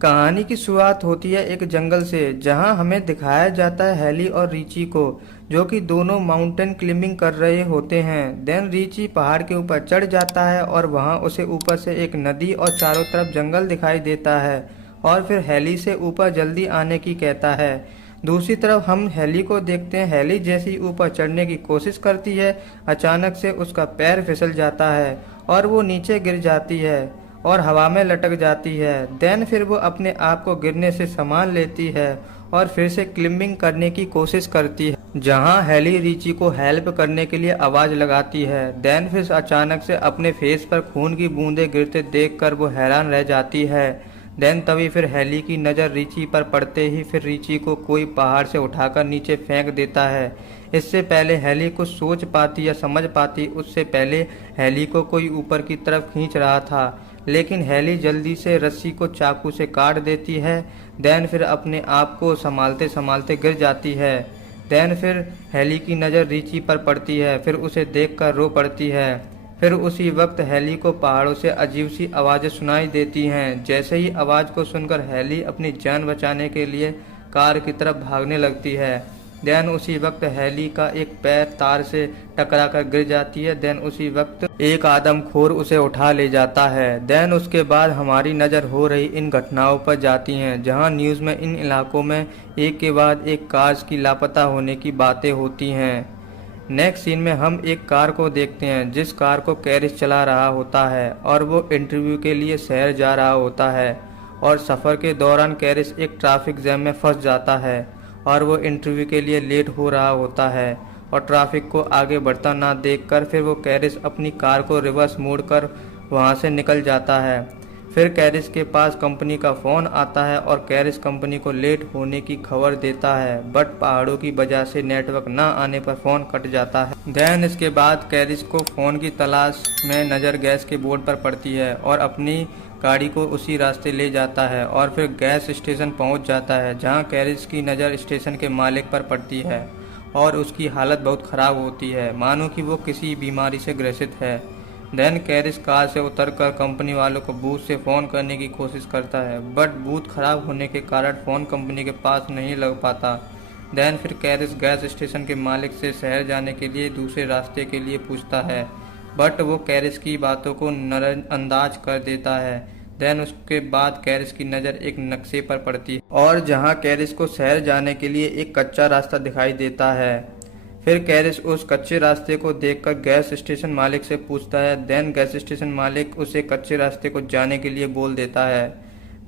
कहानी की शुरुआत होती है एक जंगल से, जहां हमें दिखाया जाता है हैली और रिची को, जो कि दोनों माउंटेन क्लिम्बिंग कर रहे होते हैं। देन रिची पहाड़ के ऊपर चढ़ जाता है और वहां उसे ऊपर से एक नदी और चारों तरफ जंगल दिखाई देता है, और फिर हैली से ऊपर जल्दी आने की कहता है। दूसरी तरफ हम हैली को देखते हैं। हैली जैसी ऊपर चढ़ने की कोशिश करती है, अचानक से उसका पैर फिसल जाता है और वो नीचे गिर जाती है और हवा में लटक जाती है। देन फिर वो अपने आप को गिरने से संभाल लेती है और फिर से क्लिम्बिंग करने की कोशिश करती है, जहां हैली रिची को हेल्प करने के लिए आवाज लगाती है। देन फिर अचानक से अपने फेस पर खून की बूंदें गिरते देखकर वो हैरान रह जाती है। देन तभी फिर हैली की नज़र रिची पर पड़ते ही फिर रिची को कोई पहाड़ से उठाकर नीचे फेंक देता है। इससे पहले हैली कुछ सोच पाती या समझ पाती, उससे पहले हैली को कोई ऊपर की तरफ खींच रहा था, लेकिन हैली जल्दी से रस्सी को चाकू से काट देती है। देन फिर अपने आप को संभालते संभालते गिर जाती है। देन फिर हैली की नज़र रिची पर पड़ती है, फिर उसे देखकर रो पड़ती है। फिर उसी वक्त हैली को पहाड़ों से अजीब सी आवाज़ें सुनाई देती हैं। जैसे ही आवाज़ को सुनकर हैली अपनी जान बचाने के लिए कार की तरफ भागने लगती है। देन उसी वक्त हैली का एक पैर तार से टकराकर गिर जाती है। देन उसी वक्त एक आदमखोर उसे उठा ले जाता है। देन उसके बाद हमारी नज़र हो रही इन घटनाओं पर जाती हैं, जहां न्यूज़ में इन इलाकों में एक के बाद एक कार्स की लापता होने की बातें होती हैं। नेक्स्ट सीन में हम एक कार को देखते हैं, जिस कार को कैरिस चला रहा होता है और वो इंटरव्यू के लिए शहर जा रहा होता है। और सफ़र के दौरान कैरिस एक ट्रैफिक जैम में फंस जाता है और वो इंटरव्यू के लिए लेट हो रहा होता है। और ट्रैफिक को आगे बढ़ता ना देखकर फिर वो कैरिस अपनी कार को रिवर्स मोड़कर वहाँ से निकल जाता है। फिर कैरिस के पास कंपनी का फ़ोन आता है और कैरिस कंपनी को लेट होने की खबर देता है, बट पहाड़ों की वजह से नेटवर्क ना आने पर फ़ोन कट जाता है। देन इसके बाद कैरिस को फ़ोन की तलाश में नज़र गैस के बोर्ड पर पड़ती है और अपनी गाड़ी को उसी रास्ते ले जाता है और फिर गैस स्टेशन पहुंच जाता है, जहां कैरिस की नज़र स्टेशन के मालिक पर पड़ती है और उसकी हालत बहुत ख़राब होती है, मानो कि वो किसी बीमारी से ग्रसित है। देन कैरिस कार से उतरकर कंपनी वालों को बूथ से फ़ोन करने की कोशिश करता है, बट बूथ खराब होने के कारण फ़ोन कंपनी के पास नहीं लग पाता। देन फिर कैरिस गैस स्टेशन के मालिक से शहर जाने के लिए दूसरे रास्ते के लिए पूछता है, बट वो कैरिस की बातों को नज़रअंदाज कर देता है। देन उसके बाद कैरिस की नज़र एक नक्शे पर पड़ती है और जहां कैरिस को शहर जाने के लिए एक कच्चा रास्ता दिखाई देता है। फिर कैरिस उस कच्चे रास्ते को देखकर गैस स्टेशन मालिक से पूछता है। देन गैस स्टेशन मालिक उसे कच्चे रास्ते को जाने के लिए बोल देता है।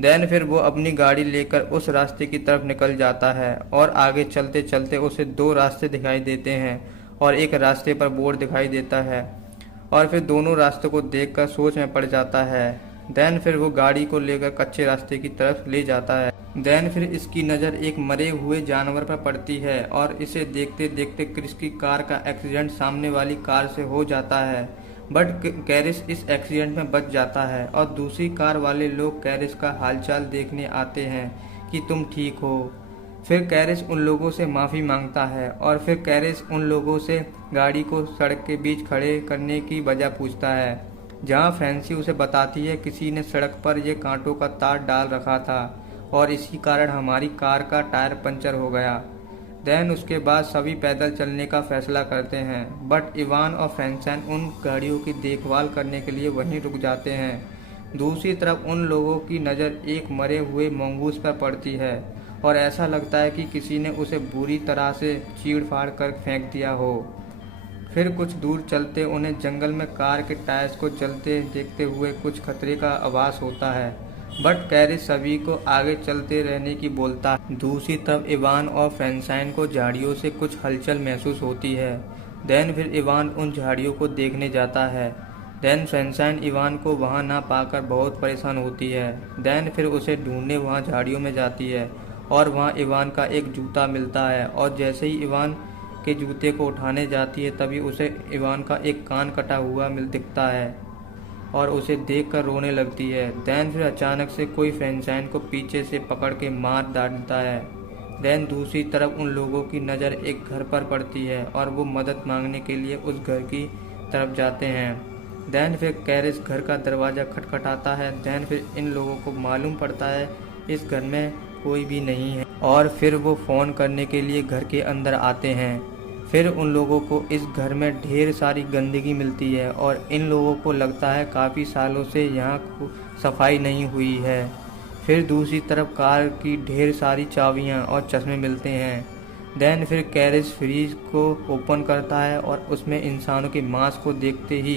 देन फिर वो अपनी गाड़ी लेकर उस रास्ते की तरफ निकल जाता है और आगे चलते चलते उसे दो रास्ते दिखाई देते हैं और एक रास्ते पर बोर्ड दिखाई देता है और फिर दोनों रास्तों को देखकर सोच में पड़ जाता है। देन फिर वो गाड़ी को लेकर कच्चे रास्ते की तरफ ले जाता है। देन फिर इसकी नज़र एक मरे हुए जानवर पर पड़ती है और इसे देखते देखते क्रिस की कार का एक्सीडेंट सामने वाली कार से हो जाता है, बट कैरिस इस एक्सीडेंट में बच जाता है और दूसरी कार वाले लोग कैरिस का हालचाल देखने आते हैं कि तुम ठीक हो। फिर कैरिस उन लोगों से माफ़ी मांगता है और फिर कैरिस उन लोगों से गाड़ी को सड़क के बीच खड़े करने की वजह पूछता है, जहां फ्रेंसी उसे बताती है किसी ने सड़क पर यह कांटों का तार डाल रखा था और इसी कारण हमारी कार का टायर पंचर हो गया। देन उसके बाद सभी पैदल चलने का फैसला करते हैं, बट इवान और फ्रेंचाइन उन गाड़ियों की देखभाल करने के लिए वहीं रुक जाते हैं। दूसरी तरफ उन लोगों की नज़र एक मरे हुए मंगूस पर पड़ती है और ऐसा लगता है कि किसी ने उसे बुरी तरह से चीड़ फाड़ कर फेंक दिया हो। फिर कुछ दूर चलते उन्हें जंगल में कार के टायर्स को जलते देखते हुए कुछ खतरे का आभास होता है, बट कैरिस सभी को आगे चलते रहने की बोलता है। दूसरी तरफ इवान और फ्रेंचाइन को झाड़ियों से कुछ हलचल महसूस होती है। देन फिर इवान उन झाड़ियों को देखने जाता है। देन फ्रेंचाइन इवान को वहां ना पाकर बहुत परेशान होती है। देन फिर उसे ढूंढने वहां झाड़ियों में जाती है और वहां इवान का एक जूता मिलता है और जैसे ही इवान के जूते को उठाने जाती है तभी उसे इवान का एक कान कटा हुआ दिखता है और उसे देखकर रोने लगती है। देन फिर अचानक से कोई फ्रेंचाइन को पीछे से पकड़ के मार डालता है। देन दूसरी तरफ उन लोगों की नज़र एक घर पर पड़ती है और वो मदद मांगने के लिए उस घर की तरफ जाते हैं। देन फिर कैरिस घर का दरवाज़ा खटखटाता है। देन फिर इन लोगों को मालूम पड़ता है इस घर में कोई भी नहीं है। और फिर वो फ़ोन करने के लिए घर के अंदर आते हैं। फिर उन लोगों को इस घर में ढेर सारी गंदगी मिलती है और इन लोगों को लगता है काफ़ी सालों से यहाँ सफाई नहीं हुई है। फिर दूसरी तरफ कार की ढेर सारी चाबियाँ और चश्मे मिलते हैं। देन फिर कैरिस फ्रीज को ओपन करता है और उसमें इंसानों के मांस को देखते ही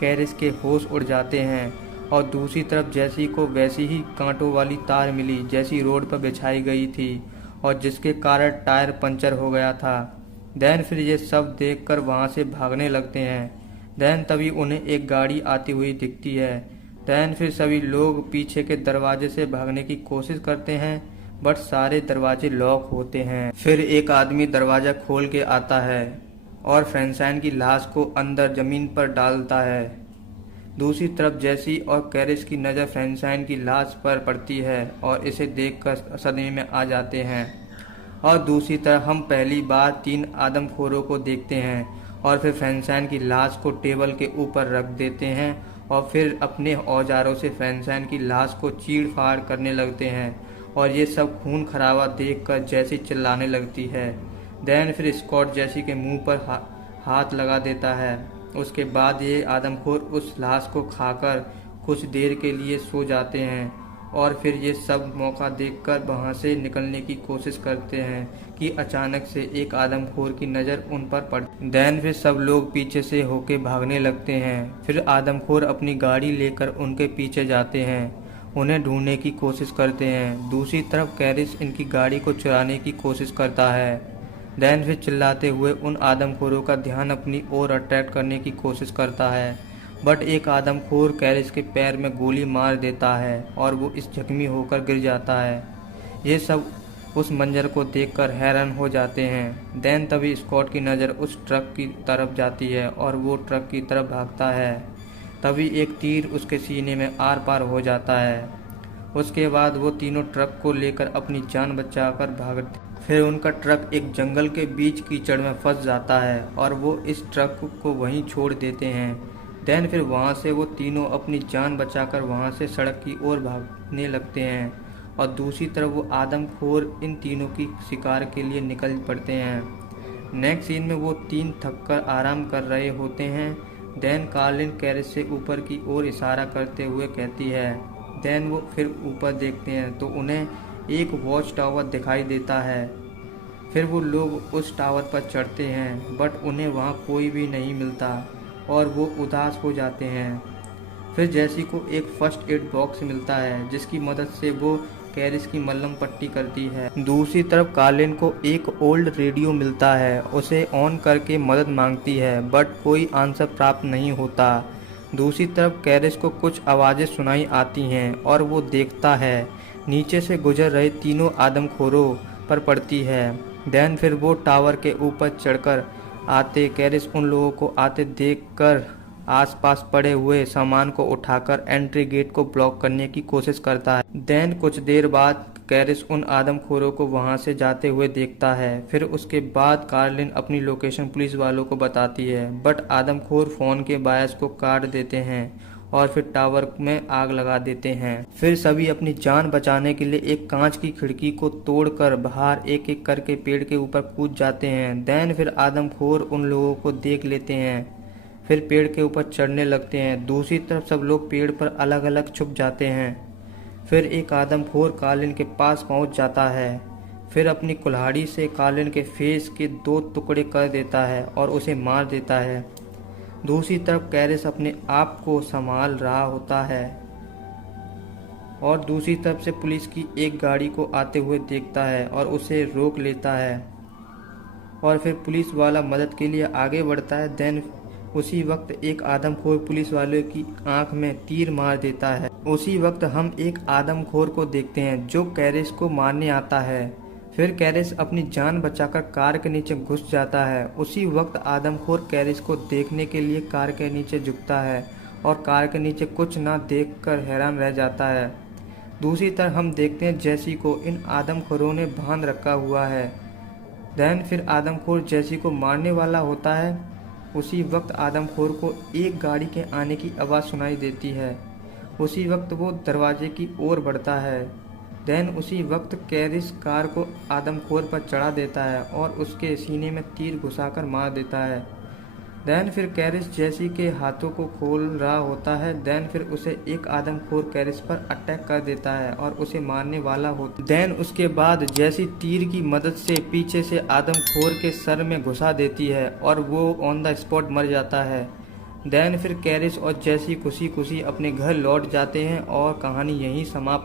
कैरिस के होश उड़ जाते हैं। और दूसरी तरफ जैसी को वैसी ही कांटों वाली तार मिली जैसी रोड पर बिछाई गई थी और जिसके कारण टायर पंचर हो गया था। देन फिर ये सब देखकर वहाँ से भागने लगते हैं। देन तभी उन्हें एक गाड़ी आती हुई दिखती है। देन फिर सभी लोग पीछे के दरवाजे से भागने की कोशिश करते हैं बट सारे दरवाजे लॉक होते हैं। फिर एक आदमी दरवाज़ा खोल के आता है और फ्रैंकलाइन की लाश को अंदर ज़मीन पर डालता है। दूसरी तरफ जैसी और कैरिस की नज़र फ्रैंकलाइन की लाश पर पड़ती है और इसे देखकर सदमे में आ जाते हैं। और दूसरी तरफ हम पहली बार 3 आदमखोरों को देखते हैं और फिर फ्रैंकलाइन की लाश को टेबल के ऊपर रख देते हैं और फिर अपने औजारों से फ्रैंकलाइन की लाश को चीड़ फाड़ करने लगते हैं। और ये सब खून खराबा देखकर जैसी चिल्लाने लगती है। देन फिर स्कॉट जैसी के मुंह पर हाथ लगा देता है। उसके बाद ये आदमखोर उस लाश को खाकर कुछ देर के लिए सो जाते हैं और फिर ये सब मौका देखकर वहाँ से निकलने की कोशिश करते हैं कि अचानक से एक आदमखोर की नज़र उन पर पड़। देन फिर सब लोग पीछे से होके भागने लगते हैं। फिर आदमखोर अपनी गाड़ी लेकर उनके पीछे जाते हैं, उन्हें ढूंढने की कोशिश करते हैं। दूसरी तरफ कैरिस इनकी गाड़ी को चुराने की कोशिश करता है। देन फिर चिल्लाते हुए उन आदमखोरों का ध्यान अपनी ओर अट्रैक्ट करने की कोशिश करता है बट एक आदमखोर कैरिस के पैर में गोली मार देता है और वो इस जख्मी होकर गिर जाता है। ये सब उस मंजर को देखकर हैरान हो जाते हैं। देन तभी स्कॉट की नज़र उस ट्रक की तरफ जाती है और वो ट्रक की तरफ भागता है। तभी एक तीर उसके सीने में आर पार हो जाता है। उसके बाद वो तीनों ट्रक को लेकर अपनी जान बचाकर भागते। फिर उनका ट्रक एक जंगल के बीच कीचड़ में फंस जाता है और वो इस ट्रक को वहीं छोड़ देते हैं। देन फिर वहाँ से वो तीनों अपनी जान बचाकर वहाँ से सड़क की ओर भागने लगते हैं और दूसरी तरफ वो आदमखोर इन तीनों की शिकार के लिए निकल पड़ते हैं। नेक्स्ट सीन में वो 3 थककर आराम कर रहे होते हैं। देन कार्लिन कैरिस से ऊपर की ओर इशारा करते हुए कहती है। देन वो फिर ऊपर देखते हैं तो उन्हें एक वॉच टावर दिखाई देता है। फिर वो लोग उस टावर पर चढ़ते हैं बट उन्हें वहाँ कोई भी नहीं मिलता और वो उदास हो जाते हैं। फिर जैसी को एक फर्स्ट एड बॉक्स मिलता है जिसकी मदद से वो कैरिस की मलहम पट्टी करती है। दूसरी तरफ कार्लिन को एक ओल्ड रेडियो मिलता है, उसे ऑन करके मदद मांगती है बट कोई आंसर प्राप्त नहीं होता। दूसरी तरफ कैरिस को कुछ आवाज़ें सुनाई आती हैं और वो देखता है नीचे से गुजर रहे तीनों आदमखोरों पर पड़ती है। देन फिर वो टावर के ऊपर चढ़कर आते कैरिस उन लोगों को आते देखकर आसपास पड़े हुए सामान को उठाकर एंट्री गेट को ब्लॉक करने की कोशिश करता है। देन कुछ देर बाद कैरिस उन आदमखोरों को वहां से जाते हुए देखता है। फिर उसके बाद कार्लिन अपनी लोकेशन पुलिस वालों को बताती है बट आदमखोर फ़ोन के वायर्स को काट देते हैं और फिर टावर में आग लगा देते हैं। फिर सभी अपनी जान बचाने के लिए एक कांच की खिड़की को तोड़कर बाहर एक एक करके पेड़ के ऊपर कूद जाते हैं। देन फिर आदमखोर उन लोगों को देख लेते हैं, फिर पेड़ के ऊपर चढ़ने लगते हैं। दूसरी तरफ सब लोग पेड़ पर अलग अलग छुप जाते हैं। फिर एक आदमखोर कार्लिन के पास पहुंच जाता है, फिर अपनी कुल्हाड़ी से कार्लिन के फेस के 2 टुकड़े कर देता है और उसे मार देता है। दूसरी तरफ कैरिस अपने आप को संभाल रहा होता है और दूसरी तरफ से पुलिस की एक गाड़ी को आते हुए देखता है और उसे रोक लेता है और फिर पुलिस वाला मदद के लिए आगे बढ़ता है। देन उसी वक्त एक आदमखोर पुलिस वाले की आंख में तीर मार देता है। उसी वक्त हम एक आदमखोर को देखते हैं जो कैरिस को मारने आता है। फिर कैरिस अपनी जान बचाकर कार के नीचे घुस जाता है। उसी वक्त आदमखोर कैरिस को देखने के लिए कार के नीचे झुकता है और कार के नीचे कुछ ना देखकर हैरान रह जाता है। दूसरी तरफ हम देखते हैं जैसी को इन आदमखोरों ने बांध रखा हुआ है। देन फिर आदमखोर जैसी को मारने वाला होता है। उसी वक्त आदमखोर को एक गाड़ी के आने की आवाज़ सुनाई देती है। उसी वक्त वो दरवाजे की ओर बढ़ता है। देन उसी वक्त कैरिस कार को आदमखोर पर चढ़ा देता है और उसके सीने में तीर घुसाकर मार देता है। देन फिर कैरिस जेसी के हाथों को खोल रहा होता है। देन फिर उसे एक आदमखोर कैरिस पर अटैक कर देता है और उसे मारने वाला होता है। देन उसके बाद जेसी तीर की मदद से पीछे से आदमखोर के सर में घुसा देती है और वो ऑन द स्पॉट मर जाता है। देन फिर कैरिस और जेसी खुशी खुशी अपने घर लौट जाते हैं और कहानी यहीं समाप्त।